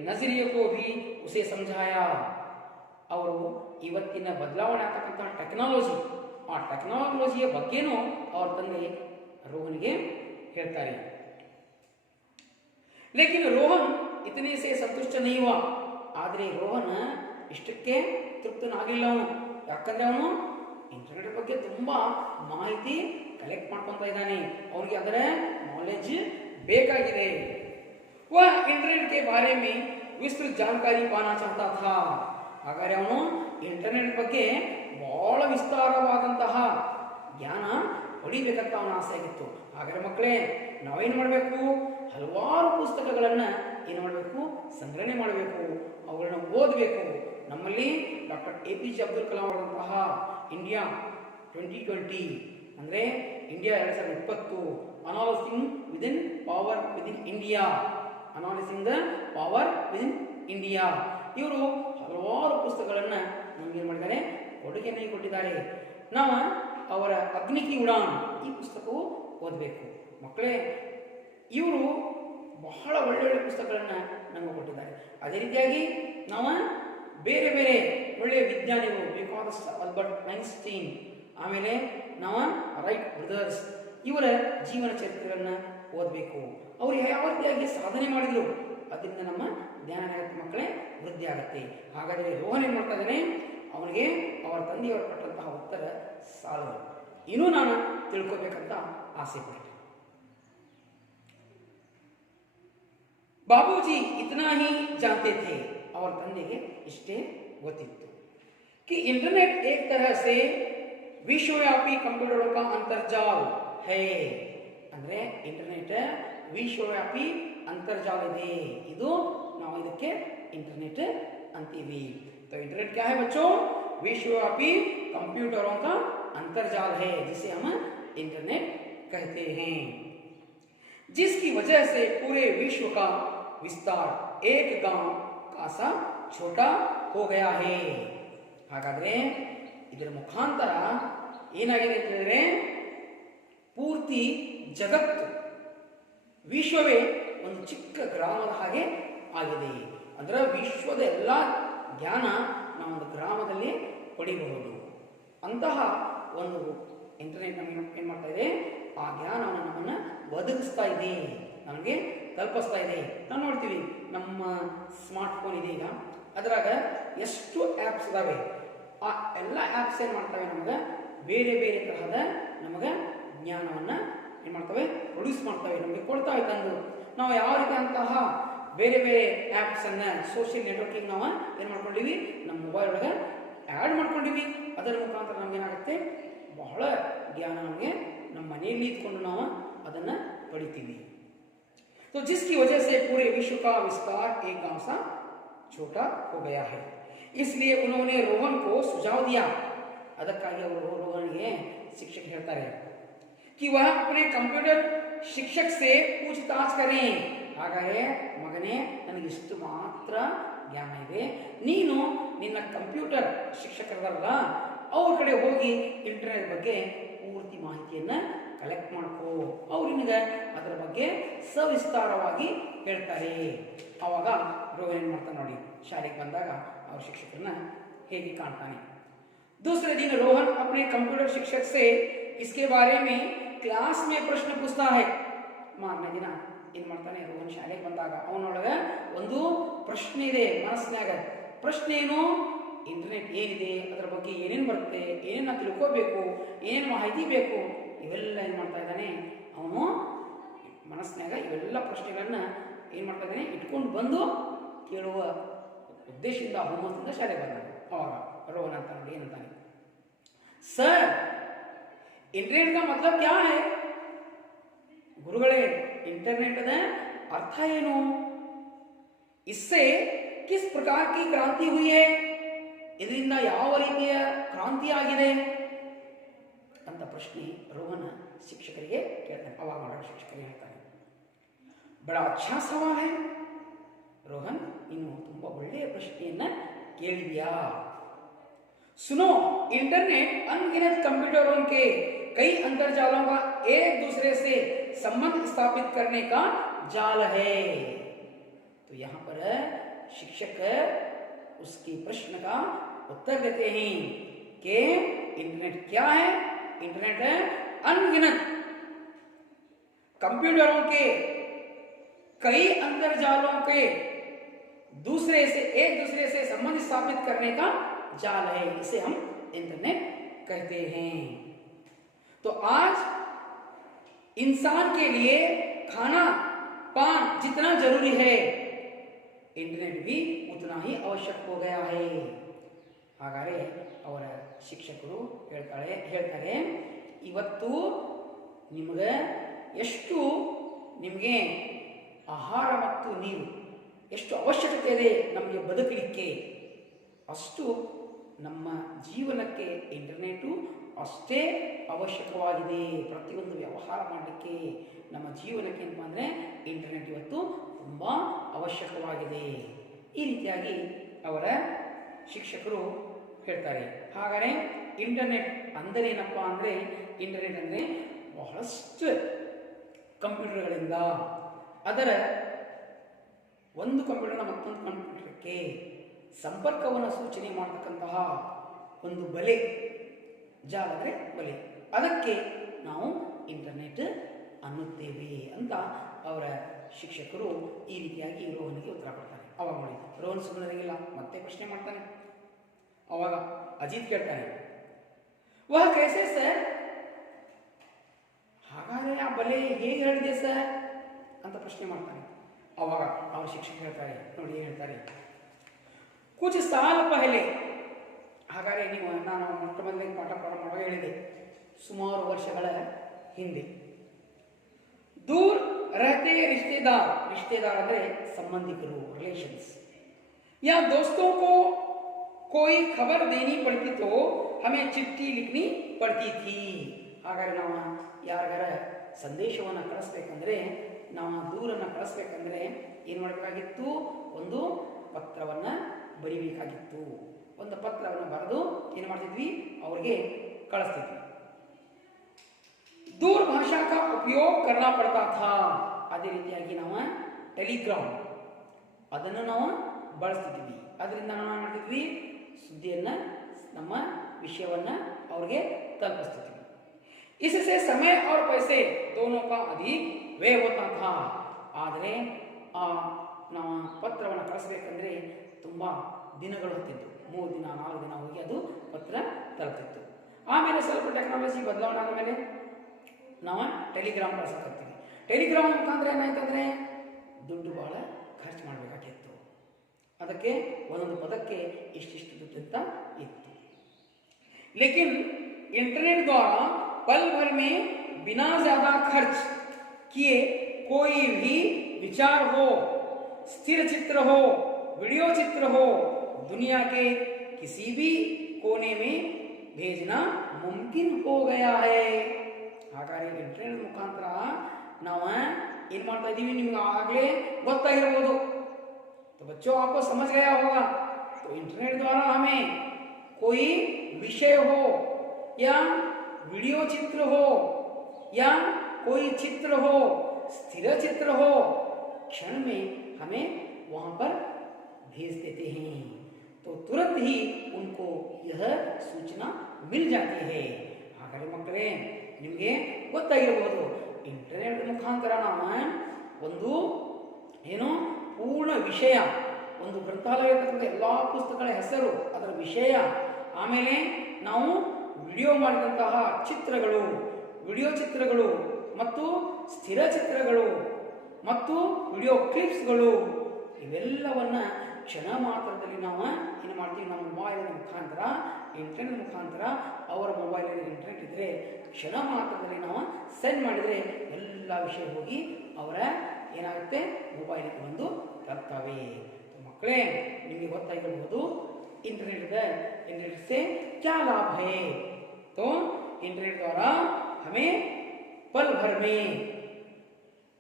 नजरिए को भी उसे समझाया. ಅವರು ಇವತ್ತಿನ ಬದಲಾವಣೆ ಆಗ್ತಕ್ಕಂತಹ ಟೆಕ್ನಾಲಜಿ, ಆ ಟೆಕ್ನಾಲಜಿಯ ಬಗ್ಗೆನೂ ಅವ್ರ ತಂದೆ ರೋಹನ್ಗೆ ಹೇಳ್ತಾರೆ. ಲೇಕಿನ್ ರೋಹನ್ ಇತನೆ ಸೇ ಸಂತುಷ್ಟ नहीं हुआ. ಆದರೆ ರೋಹನ್ ಇಷ್ಟಕ್ಕೆ ತೃಪ್ತನಾಗಲಿಲ್ಲ ಅವನು. ಯಾಕಂದ್ರೆ ಅವನು ಇಂಟರ್ನೆಟ್ ಬಗ್ಗೆ ತುಂಬಾ ಮಾಹಿತಿ ಕಲೆಕ್ಟ್ ಮಾಡ್ಕೊಂತ ಇದ್ದಾನೆ, ಅವನಿಗೆ ಅದರ ನಾಲೆಜ್ ಬೇಕಾಗಿದೆ. वह इंटरनेट के बारे में विस्तृत जानकारी पाना चाहता था. ಹಾಗಾದ್ರೆ ಅವನು ಇಂಟರ್ನೆಟ್ ಬಗ್ಗೆ ಬಹಳ ವಿಸ್ತಾರವಾದಂತಹ ಜ್ಞಾನ ಪಡಿಬೇಕಂತ ಅವನ ಆಸೆ ಆಗಿತ್ತು. ಹಾಗಾದ್ರೆ ಮಕ್ಕಳೇ, ನಾವೇನು ಮಾಡಬೇಕು, ಹಲವಾರು ಪುಸ್ತಕಗಳನ್ನು ಏನು ಮಾಡಬೇಕು, ಸಂಗ್ರಹಣೆ ಮಾಡಬೇಕು, ಅವುಗಳನ್ನ ಓದಬೇಕು. ನಮ್ಮಲ್ಲಿ ಡಾಕ್ಟರ್ APJ ಅಬ್ದುಲ್ ಕಲಾಂ ಅವರಂತಹ ಇಂಡಿಯಾ 2020 ಅಂದರೆ India 2020, analysing within power within India, analysing the power within India, ಇವರು ಹಲವಾರು ಪುಸ್ತಕಗಳನ್ನು ನಮ್ಗೆ ಏನು ಮಾಡಿದ್ದಾರೆ, ಕೊಡುಗೆಯನ್ನು ಕೊಟ್ಟಿದ್ದಾರೆ. ನಾವು ಅವರ ಅಗ್ನಿ ಕಿ ಉಡಾನ್ ಈ ಪುಸ್ತಕವು ಓದಬೇಕು. ಮಕ್ಕಳೇ, ಇವರು ಬಹಳ ಒಳ್ಳೊಳ್ಳೆ ಪುಸ್ತಕಗಳನ್ನು ನಮಗೆ ಕೊಟ್ಟಿದ್ದಾರೆ. ಅದೇ ರೀತಿಯಾಗಿ ನಾವು ಬೇರೆ ಬೇರೆ ಒಳ್ಳೆಯ ವಿಜ್ಞಾನಿಗಳು ಬೇಕಾದಷ್ಟು ಆಲ್ಬರ್ಟ್ ಐನ್ಸ್ಟೀನ್, ಆಮೇಲೆ ನಾವು ರೈಟ್ ಬ್ರದರ್ಸ್ ಇವರ ಜೀವನ ಚರಿತ್ರೆಗಳನ್ನು ಓದಬೇಕು. ಅವರು ಯಾವ ರೀತಿಯಾಗಿ ಸಾಧನೆ ಮಾಡಿದ್ರು, ಅದರಿಂದ ನಮ್ಮ ಜ್ಞಾನ ಮಕ್ಕಳೇ ವೃದ್ಧಿ ಆಗುತ್ತೆ. ಹಾಗಾದರೆ ರೋಹನ್ ಏನು ಮಾಡ್ತಾ ಇದ್ದಾನೆ, ಅವನಿಗೆ ಅವರ ತಂದೆಯವರು ಕೊಟ್ಟಂತಹ ಉತ್ತರ ಸಾಲದು, ಇನ್ನೂ ನಾನು ತಿಳ್ಕೊಬೇಕಂತ ಆಸೆ ಪಟ್ಟೆ. बाबूजी इतना ही जानते थे, और ತಂದೆಗೆ ಇಷ್ಟೇ ಗೊತ್ತಿತ್ತು कि इंटरनेट एक तरह से विश्वव्यापी कंप्यूटरों का अंतर्जाल है. ಅಂದ್ರೆ ಇಂಟರ್ನೆಟ್ ವಿಶ್ವವ್ಯಾಪಿ ಅಂತರ್ಜಾಲ ಇದೆ, ಇದು ನಾವು ಇದಕ್ಕೆ ಇಂಟರ್ನೆಟ್ ಅಂತೀವಿ. तो इंटरनेट क्या है बच्चों, विश्वव्यापी कंप्यूटरों का अंतर्जाल है, जिसे हम इंटरनेट कहते हैं, जिसकी वजह से पूरे विश्व का विस्तार एक गांव का सा छोटा हो गया है. ಹಾಗಾದ್ರೆ ಇದರ ಮುಖಾಂತರ ಏನಾಗಿದೆ ಅಂತ ಹೇಳಿದ್ರೆ, ಪೂರ್ತಿ ಜಗತ್ತು ವಿಶ್ವವೇ ಒಂದು ಚಿಕ್ಕ ಗ್ರಾಮದ ಹಾಗೆ ಆಗಿದೆ. ಅದರ ವಿಶ್ವದ ಎಲ್ಲ ಜ್ಞಾನ ನಾವೊಂದು ಗ್ರಾಮದಲ್ಲಿ ಪಡಿಬಹುದು. ಅಂತಹ ಒಂದು ಇಂಟರ್ನೆಟ್ ನಮಗೆ ಏನು ಮಾಡ್ತಾ ಇದೆ, ಆ ಜ್ಞಾನವನ್ನು ನಮ್ಮನ್ನು ಒದಗಿಸ್ತಾ ಇದೆ, ನಮಗೆ ತಲುಪಿಸ್ತಾ ಇದೆ. ನಾವು ನೋಡ್ತೀವಿ ನಮ್ಮ ಸ್ಮಾರ್ಟ್ ಫೋನ್ ಇದೆ ಈಗ, ಅದರಾಗ ಎಷ್ಟು ಆ್ಯಪ್ಸ್ ಇದಾವೆ. ಆ ಎಲ್ಲ ಆ್ಯಪ್ಸ್ ಏನು ಮಾಡ್ತವೆ, ನಮಗೆ ಬೇರೆ ಬೇರೆ ತರಹದ ನಮಗೆ ಜ್ಞಾನವನ್ನು ಏನು ಮಾಡ್ತವೆ, ಪ್ರೊಡ್ಯೂಸ್ ಮಾಡ್ತವೆ, ನಮಗೆ ಕೊಡ್ತಾವೆ ತಂದು. ನಾವು ಯಾವ ರೀತಿ ಅಂತಹ ಬೇರೆ ಬೇರೆ ಆ್ಯಪ್ಸನ್ನು ಸೋಷಿಯಲ್ ನೆಟ್ವರ್ಕಿಂಗ್ ನಾವು ಏನು ಮಾಡ್ಕೊಂಡಿವಿ, ನಮ್ಮ ಮೊಬೈಲ್ ಒಳಗೆ ಆ್ಯಡ್ ಮಾಡ್ಕೊಂಡಿವಿ. ಅದರ ಮುಖಾಂತರ ನಮಗೇನಾಗುತ್ತೆ, ಬಹಳ ಜ್ಞಾನ ನಮಗೆ ನಮ್ಮ ಮನೆಯಲ್ಲಿ ಇದ್ಕೊಂಡು ನಾವು ಅದನ್ನು ಪಡಿತೀವಿ. तो जिसकी वजह से पूरे विश्व का विस्तार एक गांव सा छोटा हो गया है. इसलिए उन्होंने रोहन को सुझाव दिया. ಅದಕ್ಕಾಗಿ ಅವರು ರೋಹನ್ಗೆ ಶಿಕ್ಷಕ ಹೇಳ್ತಾರೆ कि वह अपने कंप्यूटर शिक्षक से पूछताछ करें. ಹಾಗಾದರೆ ಮಗನೇ, ನನಗೆ ಇಷ್ಟು ಮಾತ್ರ ಜ್ಞಾನ ಇದೆ, ನೀನು ನಿನ್ನ ಕಂಪ್ಯೂಟರ್ ಶಿಕ್ಷಕರಲ್ಲ ಅವ್ರ ಕಡೆ ಹೋಗಿ ಇಂಟರ್ನೆಟ್ ಬಗ್ಗೆ ಪೂರ್ತಿ ಮಾಹಿತಿಯನ್ನು ಕಲೆಕ್ಟ್ ಮಾಡ್ಕೋ, ಅವ್ರು ನಿನಗೆ ಅದರ ಬಗ್ಗೆ ಸವಿಸ್ತಾರವಾಗಿ ಹೇಳ್ತಾರೆ. ಆವಾಗ ರೋಹನ್ ಏನು ಮಾಡ್ತಾನೆ ನೋಡಿ, ಶಾಲೆಗೆ ಬಂದಾಗ ಅವ್ರ ಶಿಕ್ಷಕರನ್ನ ಹೇಗೆ ಕಾಣ್ತಾನೆ. दूसरे दिन रोहन अपने कंप्यूटर शिक्षक से इसके बारे में क्लास में प्रश्न पूछता है. ಮಾರನೇ ದಿನ ಏನು ಮಾಡ್ತಾನೆ, ರೋಹನ್ ಶಾಲೆಗೆ ಬಂದಾಗ ಅವನೊಳಗೆ ಒಂದು ಪ್ರಶ್ನೆ ಇದೆ ಮನಸ್ಸಿನಾಗ. ಪ್ರಶ್ನೆ ಏನು, ಇಂಟರ್ನೆಟ್ ಏನಿದೆ, ಅದರ ಬಗ್ಗೆ ಏನೇನು ಬರುತ್ತೆ, ಏನೇನು ತಿಳ್ಕೋಬೇಕು, ಏನೇನು ಮಾಹಿತಿ ಬೇಕು, ಇವೆಲ್ಲ ಏನು ಮಾಡ್ತಾ ಇದ್ದಾನೆ ಅವನು ಮನಸ್ಸಿನಾಗ. ಇವೆಲ್ಲ ಪ್ರಶ್ನೆಗಳನ್ನ ಏನು ಮಾಡ್ತಾ ಇದ್ದಾನೆ, ಇಟ್ಕೊಂಡು ಬಂದು ಕೇಳುವ ಉದ್ದೇಶದಿಂದ ಹುಮ್ಮಸ್ಸಿಂದ ಶಾಲೆಗೆ ಬಂದಾನೆ. ಅವಾಗ ರೋಹನ್ ಅಂತ ನೋಡಿ ಏನಂತಾನೆ, ಸರ್ ಇಂಟರ್ನೆಟ್ का मतलब क्या है. ಗುರುಗಳೇ, ಇಂಟರ್ನೆಟ್ನ ಅರ್ಥ ಏನು, इससे किस प्रकार की क्रांति हुई है, ಇದರಿಂದ ಯಾವ ರೀತಿಯ ಕ್ರಾಂತಿ ಆಗಿದೆ ಅಂತ ಪ್ರಶ್ನೆ ರೋಹನ್ ಶಿಕ್ಷಕರಿಗೆ ಕೇಳ್ತಾನೆ. ಅವಾಗ ಶಿಕ್ಷಕರು ಹೇಳ್ತಾರೆ. ಬಡ ಅಚ್ಚಾ ಸವಾಲ್ ಹೈ ರೋಹನ್, ಇನ್ನು ತುಂಬಾ ಒಳ್ಳೆಯ ಪ್ರಶ್ನೆಯನ್ನ ಕೇಳಿದ್ಯಾ. सुनो, इंटरनेट अनगिनत कंप्यूटरों के कई अंतरजालों का एक दूसरे से संबंध स्थापित करने का जाल है. तो यहाँ पर शिक्षक उसके प्रश्न का उत्तर देते हैं कि इंटरनेट क्या है. इंटरनेट है अनगिनत कंप्यूटरों के कई अंतरजालों के एक दूसरे से संबंध स्थापित करने का जाल है. इसे हम इंटरनेट कहते हैं. तो आज इंसान के लिए खाना पान जितना जरूरी है, इंटरनेट भी उतना ही आवश्यक हो गया है. ಹಾಗಾದರೆ ಅವರ ಶಿಕ್ಷಕರು ಹೇಳ್ತಾರೆ ಇವತ್ತು ನಿಮಗೆ ಆಹಾರ ಮತ್ತು ನೀರು ಎಷ್ಟು ಅವಶ್ಯಕತೆ ಇದೆ ನಮಗೆ ಬದುಕಲಿಕ್ಕೆ, ಅಷ್ಟು ನಮ್ಮ ಜೀವನಕ್ಕೆ ಇಂಟರ್ನೆಟ್ಟು ಅಷ್ಟೇ ಅವಶ್ಯಕವಾಗಿದೆ. ಪ್ರತಿಯೊಂದು ವ್ಯವಹಾರ ಮಾಡಲಿಕ್ಕೆ ನಮ್ಮ ಜೀವನಕ್ಕೆ ಏನಪ್ಪ ಅಂದರೆ ಇಂಟರ್ನೆಟ್ ಇವತ್ತು ತುಂಬ ಅವಶ್ಯಕವಾಗಿದೆ. ಈ ರೀತಿಯಾಗಿ ಅವರ ಶಿಕ್ಷಕರು ಹೇಳ್ತಾರೆ. ಹಾಗಾದರೆ ಇಂಟರ್ನೆಟ್ ಅಂದರೆ ಏನಪ್ಪ ಅಂದರೆ, ಇಂಟರ್ನೆಟ್ ಅಂದರೆ ಬಹಳಷ್ಟು ಕಂಪ್ಯೂಟರ್ಗಳಿಂದ ಅದರ ಒಂದು ಕಂಪ್ಯೂಟರ್ನ ಮತ್ತೊಂದು ಕಂಪ್ಯೂಟರ್ಗೆ ಸಂಪರ್ಕವನ್ನು ಸೂಚನೆ ಮಾಡತಕ್ಕಂತಹ ಒಂದು ಬಲೆ, ಜಾಲ ಅಂದರೆ ಬಲೆ, ಅದಕ್ಕೆ ನಾವು ಇಂಟರ್ನೆಟ್ ಅನ್ನುತ್ತೇವೆ ಅಂತ ಅವರ ಶಿಕ್ಷಕರು ಈ ರೀತಿಯಾಗಿ ರೋಹನ್ಗೆ ಉತ್ತರ ಕೊಡ್ತಾರೆ. ಅವಾಗ ನೋಡಿ ರೋಹನ್ ಸುಮ್ಮನಿರಲಿಲ್ಲ, ಮತ್ತೆ ಪ್ರಶ್ನೆ ಮಾಡ್ತಾನೆ. ಅವಾಗ ಅಜಿತ್ ಕೇಳ್ತಾನೆ, ವಹ ಕೈಸೆ ಸರ್, ಹಾಗಾದರೆ ಆ ಬಲೆ ಹೇಗೆ ಹೇಳಿದೆ ಸರ್ ಅಂತ ಪ್ರಶ್ನೆ ಮಾಡ್ತಾನೆ. ಅವಾಗ ಅವ್ರ ಶಿಕ್ಷಕ ಹೇಳ್ತಾರೆ, ನೋಡಿ ಹೇಳ್ತಾರೆ, ಕುछ साल पहले, ಹಾಗಾದರೆ ನಾನು ಮೊಟ್ಟ ಮೊದಲಿಗೆ ಪಾಠ ಪ್ರಾರಂಭ ಮಾಡುವಾಗ ಹೇಳಿದೆ, ಸುಮಾರು ವರ್ಷಗಳ ಹಿಂದೆ दूर रहते रिश्तेदार ಅಂದರೆ ಸಂಬಂಧಿಕರು, रिलेशंस, या दोस्तों को कोई खबर देनी पड़ती तो हमें चिट्ठी लिखनी पड़ती थी. ಹಾಗಾದರೆ ನಾವು ಯಾರಿಗಾರ ಸಂದೇಶವನ್ನು ಕಳಿಸ್ಬೇಕಂದ್ರೆ, ನಾವು ದೂರನ್ನು ಕಳಿಸ್ಬೇಕಂದ್ರೆ ಏನು ಮಾಡಬೇಕಾಗಿತ್ತು, ಒಂದು ಪತ್ರವನ್ನು ಬರಿಬೇಕಾಗಿತ್ತು. ಒಂದು ಪತ್ರವನ್ನು ಬರೆದು ಏನು ಮಾಡ್ತಿದ್ವಿ, ಅವ್ರಿಗೆ ಕಳಿಸ್ತಿದ್ವಿ. दूर भाषा का उपयोग करना पड़ता था. ಅದೇ ರೀತಿಯಾಗಿ ನಾವು ಟೆಲಿಗ್ರಾಮ್ ಅದನ್ನು ನಾವು ಬಳಸ್ತಿದ್ವಿ. ಅದರಿಂದ ನಾವು ಏನು ಮಾಡ್ತಿದ್ವಿ, ಸುದ್ದಿಯನ್ನು, ನಮ್ಮ ವಿಷಯವನ್ನು ಅವ್ರಿಗೆ ತಲುಪಿಸ್ತಿದ್ವಿ. इससे समय और पैसे दोनों का अधिक व्यय होता था. ಆದರೆ ನಾವು ಪತ್ರವನ್ನು ಕಳಿಸ್ಬೇಕಂದ್ರೆ ತುಂಬ ದಿನಗಳು ಹೋಗ್ತಿತ್ತು, 3 ದಿನ 4 ದಿನ ಹೋಗಿ ಅದು ಪತ್ರ ತಲುಪ್ತಿತ್ತು. ಆಮೇಲೆ ಸ್ವಲ್ಪ ಟೆಕ್ನಾಲಜಿ ಬದಲಾವಣೆ ಆದ ಮೇಲೆ ನಾವು ಟೆಲಿಗ್ರಾಮ್ ಬಳಸಕತ್ತೀವಿ. ಟೆಲಿಗ್ರಾಮ್ ಮುಖಾಂತರ ಏನಾಯ್ತಂದರೆ ದುಡ್ಡು ಭಾಳ ಖರ್ಚು ಮಾಡಬೇಕಾಗಿತ್ತು. ಅದಕ್ಕೆ ಒಂದೊಂದು ಪದಕ್ಕೆ ಇಷ್ಟಿಷ್ಟು ದುಡ್ಡು ಅಂತ ಇತ್ತು. लेकिन इंटरनेट द्वारा पल भर में बिना ज्यादा खर्च किए कोई भी विचार हो, स्थिर चित्र हो, वीडियो चित्र हो, दुनिया के किसी भी कोने में भेजना मुमकिन हो गया है. ಹಾಗಾಗಿ ಇಂಟರ್ನೆಟ್ ಮುಖಾಂತರ ನಾವು ಏನು ಮಾಡ್ತಾ ಇದ್ದೀವಿ, ನಿಮ್ಗೆ ಆಗಲೇ ಗೊತ್ತಾಗಿರ್ಬೋದು. तो बच्चों आपको समझ गया होगा. तो इंटरनेट द्वारा हमें कोई विषय हो या वीडियो चित्र हो या कोई चित्र हो, स्थिर चित्र हो, क्षण में हमें वहां पर भेज देते हैं. तो तुरंत ही उनको यह सूचना मिल जाती है. ಹಾಗಾದರೆ ಮಕ್ಕಳೇ, ನಿಮಗೆ ಗೊತ್ತಾಗಿರಬಹುದು, ಇಂಟರ್ನೆಟ್ ಮುಖಾಂತರ ನಾವು ಒಂದು ಏನು ಪೂರ್ಣ ವಿಷಯ, ಒಂದು ಗ್ರಂಥಾಲಯದ ಎಲ್ಲ ಪುಸ್ತಕಗಳ ಹೆಸರು, ಅದರ ವಿಷಯ, ಆಮೇಲೆ ನಾವು ವಿಡಿಯೋ ಮಾಡಿದಂತಹ ಚಿತ್ರಗಳು, ವಿಡಿಯೋ ಚಿತ್ರಗಳು ಮತ್ತು ಸ್ಥಿರ ಚಿತ್ರಗಳು ಮತ್ತು ವಿಡಿಯೋ ಕ್ಲಿಪ್ಸ್ಗಳು, ಇವೆಲ್ಲವನ್ನ ಕ್ಷಣ ಮಾತ್ರದಲ್ಲಿ ನಾವು ಏನು ಮಾಡ್ತೀವಿ, ನಮ್ಮ ಮೊಬೈಲಿನ ಮುಖಾಂತರ, ಇಂಟರ್ನೆಟ್ ಮುಖಾಂತರ, ಅವರ ಮೊಬೈಲಲ್ಲಿ ಇಂಟರ್ನೆಟ್ ಇದ್ದರೆ ಕ್ಷಣ ಮಾತ್ರದಲ್ಲಿ ನಾವು ಸೆಂಡ್ ಮಾಡಿದರೆ ಎಲ್ಲ ವಿಷಯ ಹೋಗಿ ಅವರ ಏನಾಗುತ್ತೆ, ಮೊಬೈಲಿಗೆ ಬಂದು ತರ್ತವೆ. ಮಕ್ಕಳೇ, ನಿಮಗೆ ಗೊತ್ತಾಗಿರ್ಬೋದು इंटरनेट से क्या लाभ है. तो इंटरनेट द्वारा हमें पल भर में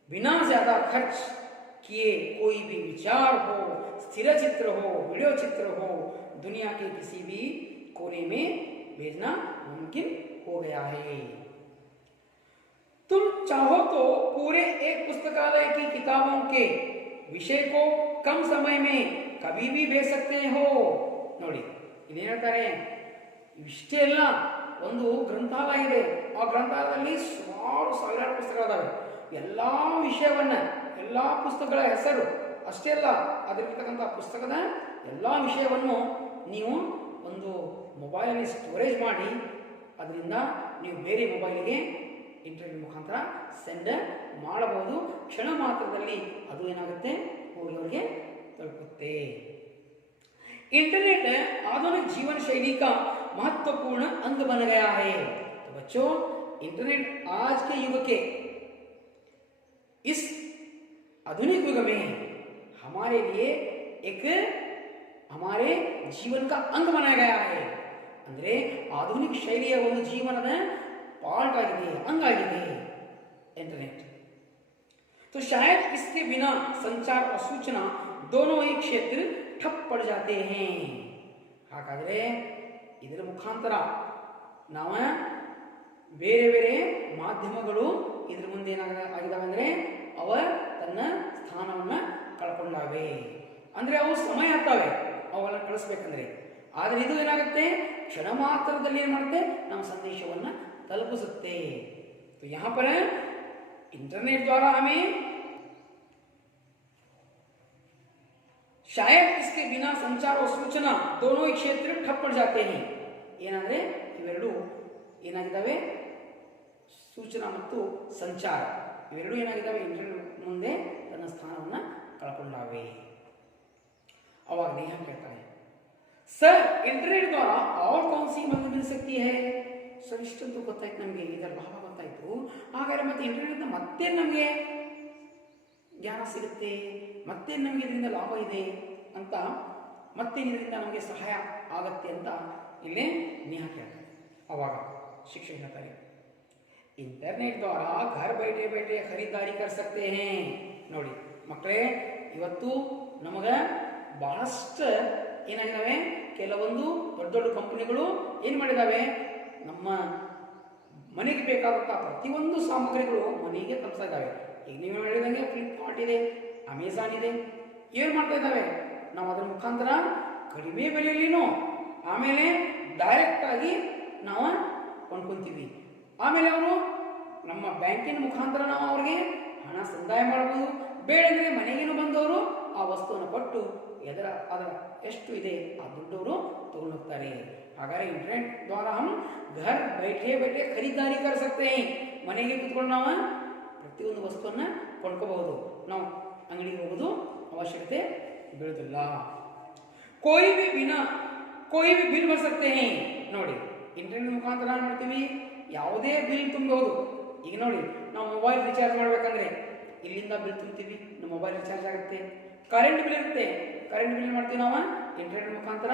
बिना ज्यादा खर्च किए कोई भी विचार हो, स्थिर चित्र हो, वीडियो चित्र हो, दुनिया के किसी भी कोने में भेजना मुमकिन हो गया है। तुम चाहो तो पूरे एक पुस्तकालय की किताबों के विषय को कम समय में कभी भी भेज सकते हो। ನೋಡಿ ಇದೇನು ಹೇಳ್ತಾರೆ, ಇಷ್ಟೇ ಅಲ್ಲ, ಒಂದು ಗ್ರಂಥಾಲಯ ಇದೆ, ಆ ಗ್ರಂಥಾಲಯದಲ್ಲಿ ಸುಮಾರು ಸಾವಿರಾರು ಪುಸ್ತಕಗಳಿದಾವೆ. ಎಲ್ಲ ವಿಷಯವನ್ನ, ಎಲ್ಲ ಪುಸ್ತಕಗಳ ಹೆಸರು ಅಷ್ಟೇ ಅಲ್ಲ, ಅದರಲ್ಲಿರ್ತಕ್ಕಂಥ ಪುಸ್ತಕದ ಎಲ್ಲ ವಿಷಯವನ್ನು ನೀವು ಒಂದು ಮೊಬೈಲಲ್ಲಿ ಸ್ಟೋರೇಜ್ ಮಾಡಿ ಅದರಿಂದ ನೀವು ಬೇರೆ ಮೊಬೈಲಿಗೆ ಇಂಟರ್ನೆಟ್ ಮುಖಾಂತರ ಸೆಂಡ್ ಮಾಡಬಹುದು. ಕ್ಷಣ ಮಾತ್ರದಲ್ಲಿ ಅದು ಏನಾಗುತ್ತೆ, ಹೋಗಿ ಅವರಿಗೆ ತಲುಪುತ್ತೆ. इंटरनेट आधुनिक जीवन शैली का महत्वपूर्ण अंग बन गया है। तो बच्चों, इंटरनेट आज के युग के इस आधुनिक युग में हमारे लिए एक हमारे जीवन का अंग बनाया गया है. ಅಂದ್ರೆ ಆಧುನಿಕ ಶೈಲಿಯ ಒಂದು ಜೀವನದ पार्ट आಗಿದೆ, अंग आಗಿದೆ इंटरनेट. तो शायद इसके बिना संचार और सूचना दोनों ही क्षेत्र ठप पड़ जाते हैं. ಹಾಗಾದರೆ ಇದರ ಮುಖಾಂತರ ನಾವು ಬೇರೆ ಬೇರೆ ಮಾಧ್ಯಮಗಳು ಇದರ ಮುಂದೆ ಏನಾಗಿದ್ದಾವೆ ಅಂದರೆ ಅವ ತನ್ನ ಸ್ಥಾನವನ್ನು ಕಳ್ಕೊಂಡಾವೆ. ಅಂದರೆ ಅವು ಸಮಯ ಆಗ್ತವೆ ಅವೆಲ್ಲ ಕಳಿಸ್ಬೇಕಂದ್ರೆ. ಆದರೆ ಇದು ಏನಾಗುತ್ತೆ, ಕ್ಷಣ ಮಾತ್ರದಲ್ಲಿ ಏನು ಮಾಡುತ್ತೆ, ನಮ್ಮ ಸಂದೇಶವನ್ನು तलपुसते. तो यहाँ पर इंटरनेट द्वारा हमें शायद इसके बिना संचार और सूचना दोनों ही क्षेत्र ठप पड़ जाते हैं. ಏನಂದ್ರೆ ಇವೆರಡು ಏನಾಗಿದ್ದಾವೆ, ಸೂಚನಾ ಮತ್ತು ಸಂಚಾರ ಇವೆರಡು ಏನಾಗಿದ್ದಾವೆ, ಇಂಟರ್ನೆಟ್ ಮುಂದೆ ತನ್ನ ಸ್ಥಾನವನ್ನು ಕಳ್ಕೊಂಡಾವೆ. ಅವಾಗ ನೇಹ ಕೇಳ್ತಾರೆ, सर इंटरनेट द्वारा और कौन सी मदद मिल सकती है? ಸರ್ ಇಷ್ಟಂತೂ ಗೊತ್ತಾಯ್ತು ನಮಗೆ, ಇದರ ಲಾಭ ಗೊತ್ತಾಯ್ತು, ಹಾಗಾದ್ರೆ ಮತ್ತೆ ಇಂಟರ್ನೆಟ್ನ ಮತ್ತೆ ನಮಗೆ ಜ್ಞಾನ ಸಿಗುತ್ತೆ, ಮತ್ತೆ ನಮಗೆ ಇದರಿಂದ ಲಾಭ ಇದೆ ಅಂತ, ಮತ್ತೆ ಇದರಿಂದ ನಮಗೆ ಸಹಾಯ ಆಗತ್ತೆ ಅಂತ ಇಲ್ಲೇ ನೇಹ ಕೇಳ್ತಾರೆ. ಅವಾಗ ಶಿಕ್ಷಕ ಹೇಳ್ತಾರೆ, ಇಂಟರ್ನೆಟ್ ದ್ವಾರ ಘರ್ बैठे बैठे ಖರೀದಾರಿ कर सकते हैं. ನೋಡಿ ಮಕ್ಕಳೇ, ಇವತ್ತು ನಮಗೆ ಬಹಳಷ್ಟು ಏನಾಗಿದ್ದಾವೆ, ಕೆಲವೊಂದು ದೊಡ್ಡ ದೊಡ್ಡ ಕಂಪನಿಗಳು ಏನು ಮಾಡಿದ್ದಾವೆ, ನಮ್ಮ ಮನೆಗೆ ಬೇಕಾದಂಥ ಪ್ರತಿಯೊಂದು ಸಾಮಗ್ರಿಗಳು ಮನೆಗೆ ತಲುಪಿಸ್ತಾ ಇದ್ದಾವೆ. ಈಗ ನೀವು ಹೇಳಿದಂಗೆ ಫ್ಲಿಪ್ಕಾರ್ಟ್ ಇದೆ, ಅಮೆಝಾನ್ ಇದೆ, ಏನು ಮಾಡ್ತಾ ಇದ್ದಾವೆ, ನಾವು ಅದರ ಮುಖಾಂತರ ಕಡಿಮೆ ಬೆಲೆಯಲ್ಲಿನೂ ಆಮೇಲೆ ಡೈರೆಕ್ಟ್ ಆಗಿ ನಾವು ಕೊಂಡ್ಕೊಂತೀವಿ. ಆಮೇಲೆ ಅವರು ನಮ್ಮ ಬ್ಯಾಂಕಿನ ಮುಖಾಂತರ ನಾವು ಅವ್ರಿಗೆ ಹಣ ಸಂದಾಯ ಮಾಡಬಹುದು. ಬೇಡಂದ್ರೆ ಮನೆಗೇನು ಬಂದವರು ಆ ವಸ್ತುವನ್ನು ಕೊಟ್ಟು ಅದರ ಎಷ್ಟು ಇದೆ ಆ ದುಡ್ಡವರು ತಗೊಂಡು ಹೋಗ್ತಾರೆ. ಹಾಗಾದ್ರೆ ಇಂಟರ್ನೆಟ್ ದ್ವಾರ हम घर बैठे बैठे ಖರೀದಾರಿ कर सकते हैं. ಮನೆಗೆ ಕೂತ್ಕೊಂಡು ನಾವು ಪ್ರತಿಯೊಂದು ವಸ್ತುವನ್ನು ಕೊಂಡ್ಕೋಬಹುದು, ನಾವು ಅಂಗಡಿಗೆ ಹೋಗೋದು ಅವಶ್ಯಕತೆ ಬೀಳುವುದಿಲ್ಲ. कोई भी बिना कोई भी बिल भर सकते हैं. ನೋಡಿ ಇಂಟರ್ನೆಟ್ ಮುಖಾಂತರ ನಾವು ಮಾಡ್ತೀವಿ, ಯಾವುದೇ ಬಿಲ್ ತುಂಬಬಹುದು. ಈಗ ನೋಡಿ, ನಾವು ಮೊಬೈಲ್ ರಿಚಾರ್ಜ್ ಮಾಡಬೇಕಂದ್ರೆ ಇಲ್ಲಿಂದ ಬಿಲ್ ತುಂಬ್ತೀವಿ, ನಮ್ಮ ಮೊಬೈಲ್ ರಿಚಾರ್ಜ್ ಆಗುತ್ತೆ. ಕರೆಂಟ್ ಬಿಲ್ ಇರುತ್ತೆ, ಕರೆಂಟ್ ಬಿಲ್ ಮಾಡ್ತೀವಿ ನಾವು ಇಂಟರ್ನೆಟ್ ಮುಖಾಂತರ.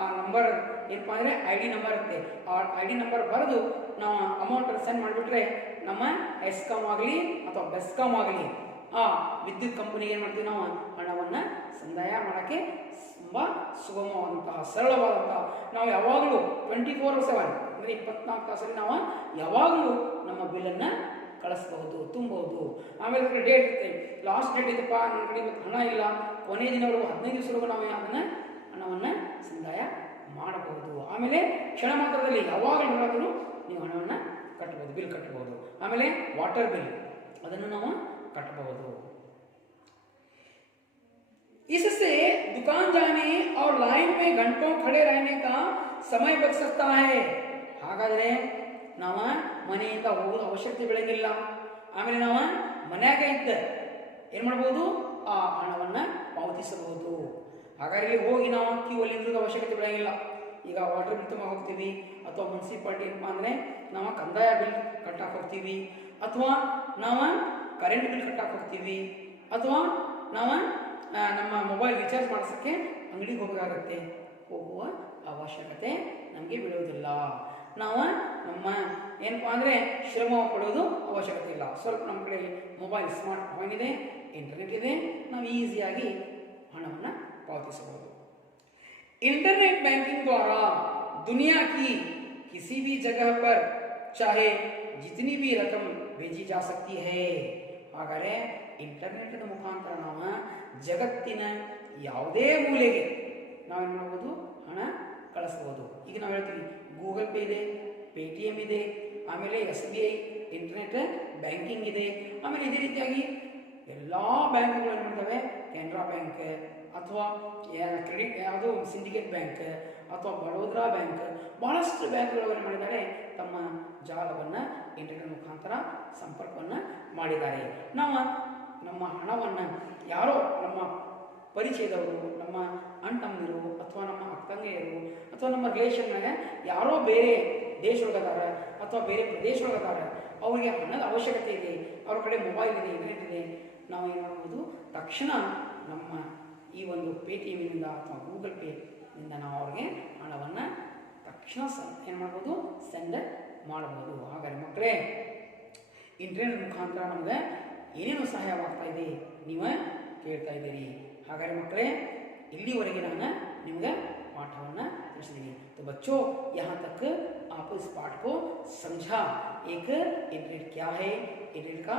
ಆ ನಂಬರ್ ಏನಪ್ಪ ಅಂದರೆ ID ನಂಬರ್ ಇರುತ್ತೆ, ಆ ID ನಂಬರ್ ಬರೆದು ನಾವು ಅಮೌಂಟ್ ಸೆಂಡ್ ಮಾಡಿಬಿಟ್ರೆ ನಮ್ಮ ಎಸ್ಕಾಮ್ ಆಗಲಿ ಅಥವಾ ಬೆಸ್ಕಾಮ್ ಆಗಲಿ ಆ ವಿದ್ಯುತ್ ಕಂಪನಿಗೆ ಏನು ಮಾಡ್ತೀವಿ, ನಾವು ಹಣವನ್ನು ಸಂದಾಯ ಮಾಡೋಕ್ಕೆ ತುಂಬ ಸುಗಮವಾದಂತಹ ಸರಳವಾದಂತಹ, ನಾವು ಯಾವಾಗಲೂ 24/7 ಅಂದರೆ 24 ತಾಸಲ್ಲಿ ನಾವು ಯಾವಾಗಲೂ ನಮ್ಮ ಬಿಲ್ಲನ್ನು ಕಳಿಸ್ಬಹುದು, ತುಂಬಬಹುದು. ಆಮೇಲೆ ಡೇಟ್ ಇರುತ್ತೆ, ಲಾಸ್ಟ್ ಡೇಟ್ ಇದೆಪ್ಪ, ನನ್ನ ಕಡೆ ಇವತ್ತು ಹಣ ಇಲ್ಲ, ಕೊನೆಯ ದಿನವರೆಗೂ 15 ದಿವಸವರೆಗೂ ನಾವು ಅದನ್ನು ಹಣವನ್ನು ಸಂದಾಯ ಮಾಡಬಹುದು. ಆಮೇಲೆ ಕ್ಷಣ ಮಾತ್ರದಲ್ಲಿ ಯಾವಾಗಲೂ ಹೇಳೋದು ನೀವು ಹಣವನ್ನು ಕಟ್ಟಬಹುದು, ಬಿಲ್ ಕಟ್ಟಬಹುದು. ಆಮೇಲೆ ವಾಟರ್ ಬಿಲ್ ಅದನ್ನು ನಾವು ಕಟ್ಟಬಹುದು. इससे दुकान जाने और लाइन में घंटों खड़े रहने का समय बच सकता है. ಹಾಗಾದರೆ ನಾವು ಮನೆಯಿಂದ ಹೋಗೋದು ಅವಶ್ಯಕತೆ ಬೆಳಗಿಲ್ಲ. ಆಮೇಲೆ ನಾವು ಮನ್ಯಾಗ ಇದ್ದ ಏನು ಮಾಡ್ಬೋದು, ಆ ಹಣವನ್ನು ಪಾವತಿಸಬಹುದು. ಹಾಗಾಗಿ ಹೋಗಿ ನಾವು ಕ್ಯೂ ಅಲ್ಲಿ ನಿಲ್ಲೋದು ಅವಶ್ಯಕತೆ ಬೆಳಗಿಲ್ಲ. ಈಗ ವಾಟರ್ ಬಿಲ್ ತುಂಬ ಹೋಗ್ತೀವಿ, ಅಥವಾ ಮುನ್ಸಿಪಾಲ್ಟಿ ಏನಪ್ಪ ಅಂದರೆ ನಾವು ಕಂದಾಯ ಬಿಲ್ ಕಟ್ಟಕ್ಕೆ ಹೋಗ್ತೀವಿ, ಅಥವಾ ನಾವು ಕರೆಂಟ್ ಬಿಲ್ ಕಟ್ಟಕ್ಕೆ ಹೋಗ್ತೀವಿ, ಅಥವಾ ನಾವು ನಮ್ಮ ಮೊಬೈಲ್ ರಿಚಾರ್ಜ್ ಮಾಡಿಸೋಕ್ಕೆ ಅಂಗಡಿಗೆ ಹೋಗಬೇಕಾಗತ್ತೆ. ಹೋಗುವ ಅವಶ್ಯಕತೆ ನಮಗೆ ಬೀಳುವುದಿಲ್ಲ. ನಾವು ನಮ್ಮ ಏನಪ್ಪ ಅಂದರೆ ಶ್ರಮ ಪಡೋದು ಅವಶ್ಯಕತೆ ಇಲ್ಲ. ಸ್ವಲ್ಪ ನಮ್ಮ ಕಡೆ ಮೊಬೈಲ್ ಸ್ಮಾರ್ಟ್ ಫೋನ್ ಇದೆ, ಇಂಟರ್ನೆಟ್ ಇದೆ, ನಾವು ಈಸಿಯಾಗಿ ಹಣವನ್ನು पावतिसಬಹುದು. इंटरनेट बैंकिंग द्वारा दुनिया की किसी भी जगह पर चाहे जितनी भी रकम भेजी जा सकती है. ಹಾಗಾದರೆ ಇಂಟರ್ನೆಟ್ ಮುಖಾಂತರ ನಾವು ಜಗತ್ತಿನ ಯಾವುದೇ ಮೂಲೆಗೆ ನಾವೇನು ಮಾಡಬಹುದು, ಹಣ ಕಳಿಸಬಹುದು. ಈಗ ನಾವು ಹೇಳ್ತೀವಿ ಗೂಗಲ್ ಪೇ ಇದೆ, ಪೇಟಿಎಂ ಇದೆ, ಆಮೇಲೆ SBI ಇಂಟರ್ನೆಟ್ ಬ್ಯಾಂಕಿಂಗ್ ಇದೆ. ಆಮೇಲೆ ಇದೇ ರೀತಿಯಾಗಿ ಎಲ್ಲ ಬ್ಯಾಂಕ್ಗಳು ಏನು ಮಾಡ್ತವೆ, ಕೆನರಾ ಬ್ಯಾಂಕ್ ಅಥವಾ ಕ್ರೆಡಿಟ್ ಯಾವುದು ಸಿಂಡಿಕೇಟ್ ಬ್ಯಾಂಕ್ ಅಥವಾ ಬಡೋದ್ರಾ ಬ್ಯಾಂಕ್, ಬಹಳಷ್ಟು ಬ್ಯಾಂಕ್ಗಳು ಏನು ಮಾಡಿದ್ದಾರೆ, ತಮ್ಮ ಜಾಲವನ್ನು ಇಂಟರ್ನೆಟ್ ಮುಖಾಂತರ ಸಂಪರ್ಕವನ್ನು ಮಾಡಿದ್ದಾರೆ. ನಾವು ನಮ್ಮ ಹಣವನ್ನು ಯಾರೋ ನಮ್ಮ ಪರಿಚಯದವರು, ನಮ್ಮ ಅಣ್ಣತಮ್ಮಂದಿರು ಅಥವಾ ನಮ್ಮ ಅಕ್ಕಂಗೆಯರು ಅಥವಾ ನಮ್ಮ ರಿಲೇಷನ್ನಾಗ ಯಾರೋ ಬೇರೆ ದೇಶದೊಳಗದಾರ ಅಥವಾ ಬೇರೆ ಪ್ರದೇಶದೊಳಗದಾರ, ಅವರಿಗೆ ಹಣದ ಅವಶ್ಯಕತೆ ಇದೆ, ಅವ್ರ ಕಡೆ ಮೊಬೈಲ್ ಇದೆ, ಇಂಟರ್ನೆಟ್ ಇದೆ, ನಾವು ಏನು ಮಾಡ್ಬೋದು, ತಕ್ಷಣ ನಮ್ಮ ಈ ಒಂದು ಪೇಟಿಎಮ್ನಿಂದ ಅಥವಾ ಗೂಗಲ್ ಪೇನಿಂದ ನಾವು ಅವ್ರಿಗೆ ಹಣವನ್ನು ತಕ್ಷಣ ಏನು ಮಾಡ್ಬೋದು, ಸೆಂಡ್ ಮಾಡಬಹುದು. ಹಾಗಾದರೆ ಮಕ್ಕಳೇ, ಇಂಟರ್ನೆಟ್ ಮುಖಾಂತರ ನಮಗೆ ಏನೇನು ಸಹಾಯವಾಗ್ತಾ ಇದೆ ನೀವು ಕೇಳ್ತಾ ಇದ್ದೀರಿ. ಹಾಗಾದರೆ ಮಕ್ಕಳೇ, इल्लीवरेगे ನಾನು ನಿಮಗೆ ಪಾಠವನ್ನು ತಿಳಿಸಿದ್ದೀನಿ. तो बच्चों यहाँ तक आप इस पाठ को समझा. एक इंटरनेट क्या है, इंटरनेट का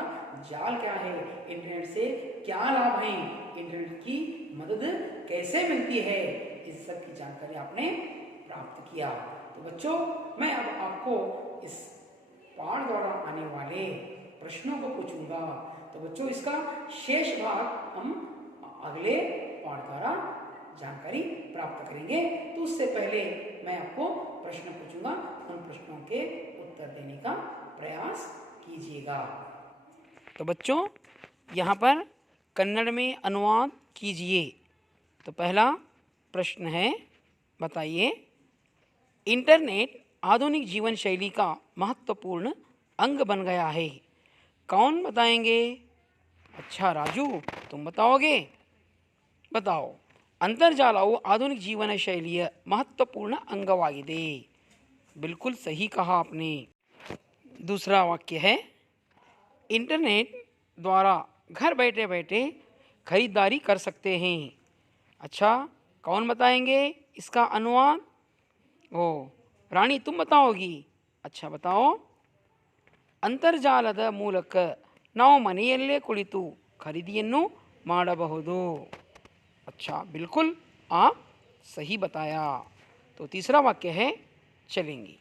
जाल क्या है, इंटरनेट से क्या लाभ है, इंटरनेट की मदद कैसे मिलती है, इस सब की जानकारी आपने प्राप्त किया. तो बच्चों, मैं अब आपको इस पाठ द्वारा आने वाले प्रश्नों को पूछूंगा. तो बच्चों, इसका शेष भाग हम अगले पाठ द्वारा जानकारी प्राप्त करेंगे. तो उससे पहले मैं आपको प्रश्न पूछूंगा, उन प्रश्नों के उत्तर देने का प्रयास कीजिएगा. तो बच्चों, यहाँ पर कन्नड़ में अनुवाद कीजिए. तो पहला प्रश्न है, बताइए, इंटरनेट आधुनिक जीवन शैली का महत्वपूर्ण अंग बन गया है. कौन बताएंगे? अच्छा राजू, तुम बताओगे? बताओ. ಅಂತರ್ಜಾಲವು ಆಧುನಿಕ ಜೀವನ ಶೈಲಿಯ महत्वपूर्ण अंगवाಗಿದೆ. बिल्कुल सही कहा आपने. दूसरा वाक्य है, इंटरनेट द्वारा घर बैठे बैठे खरीदारी कर सकते हैं. अच्छा, कौन बताएंगे इसका अनुवाद? ओ रानी, तुम बताओगी? अच्छा बताओ. ಅಂತರ್ಜಾಲದ ಮೂಲಕ ನಾವು ಮನೆಯಲ್ಲೇ ಕುಳಿತು ಖರೀದಿಯನ್ನು ಮಾಡಬಹುದು. अच्छा, बिल्कुल आप सही बताया. तो तीसरा वाक्य है, चलेंगे.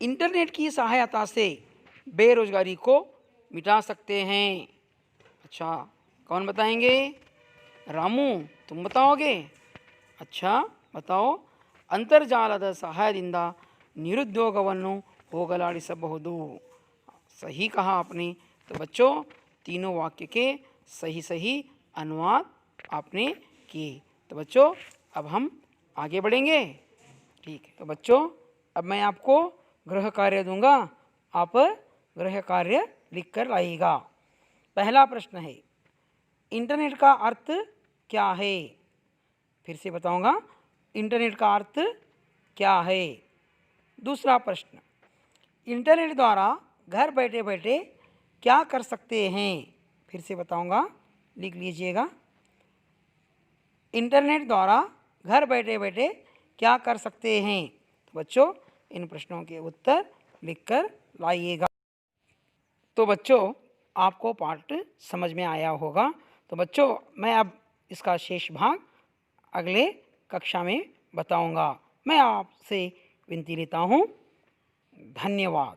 इंटरनेट की सहायता से बेरोजगारी को मिटा सकते हैं. अच्छा, कौन बताएंगे? रामू, तुम बताओगे? अच्छा बताओ. ಅಂತರ್ಜಾಲದ ಸಹಾಯದಿಂದ ನಿರುದ್ಯೋಗವನ್ನು ಹೋಗಲಾಡಿಸಬಹುದು. सही कहा आपने. तो बच्चों, तीनों वाक्य के सही सही अनुवाद आपने किए. तो बच्चों, अब हम आगे बढ़ेंगे. ठीक है. तो बच्चों, अब मैं आपको गृह कार्य दूंगा. आप गृह कार्य लिख कर लाइएगा. पहला प्रश्न है, इंटरनेट का अर्थ क्या है? फिर से बताऊंगा, इंटरनेट का अर्थ क्या है. दूसरा प्रश्न, इंटरनेट द्वारा घर बैठे बैठे क्या कर सकते हैं? फिर से बताऊंगा, लिख लीजिएगा. इंटरनेट द्वारा घर बैठे बैठे क्या कर सकते हैं? तो बच्चों, इन प्रश्नों के उत्तर लिखकर लाइएगा. तो बच्चों, आपको पाठ समझ में आया होगा. तो बच्चों, मैं अब इसका शेष भाग अगले कक्षा में बताऊंगा. मैं आपसे विनती लेता हूँ. धन्यवाद.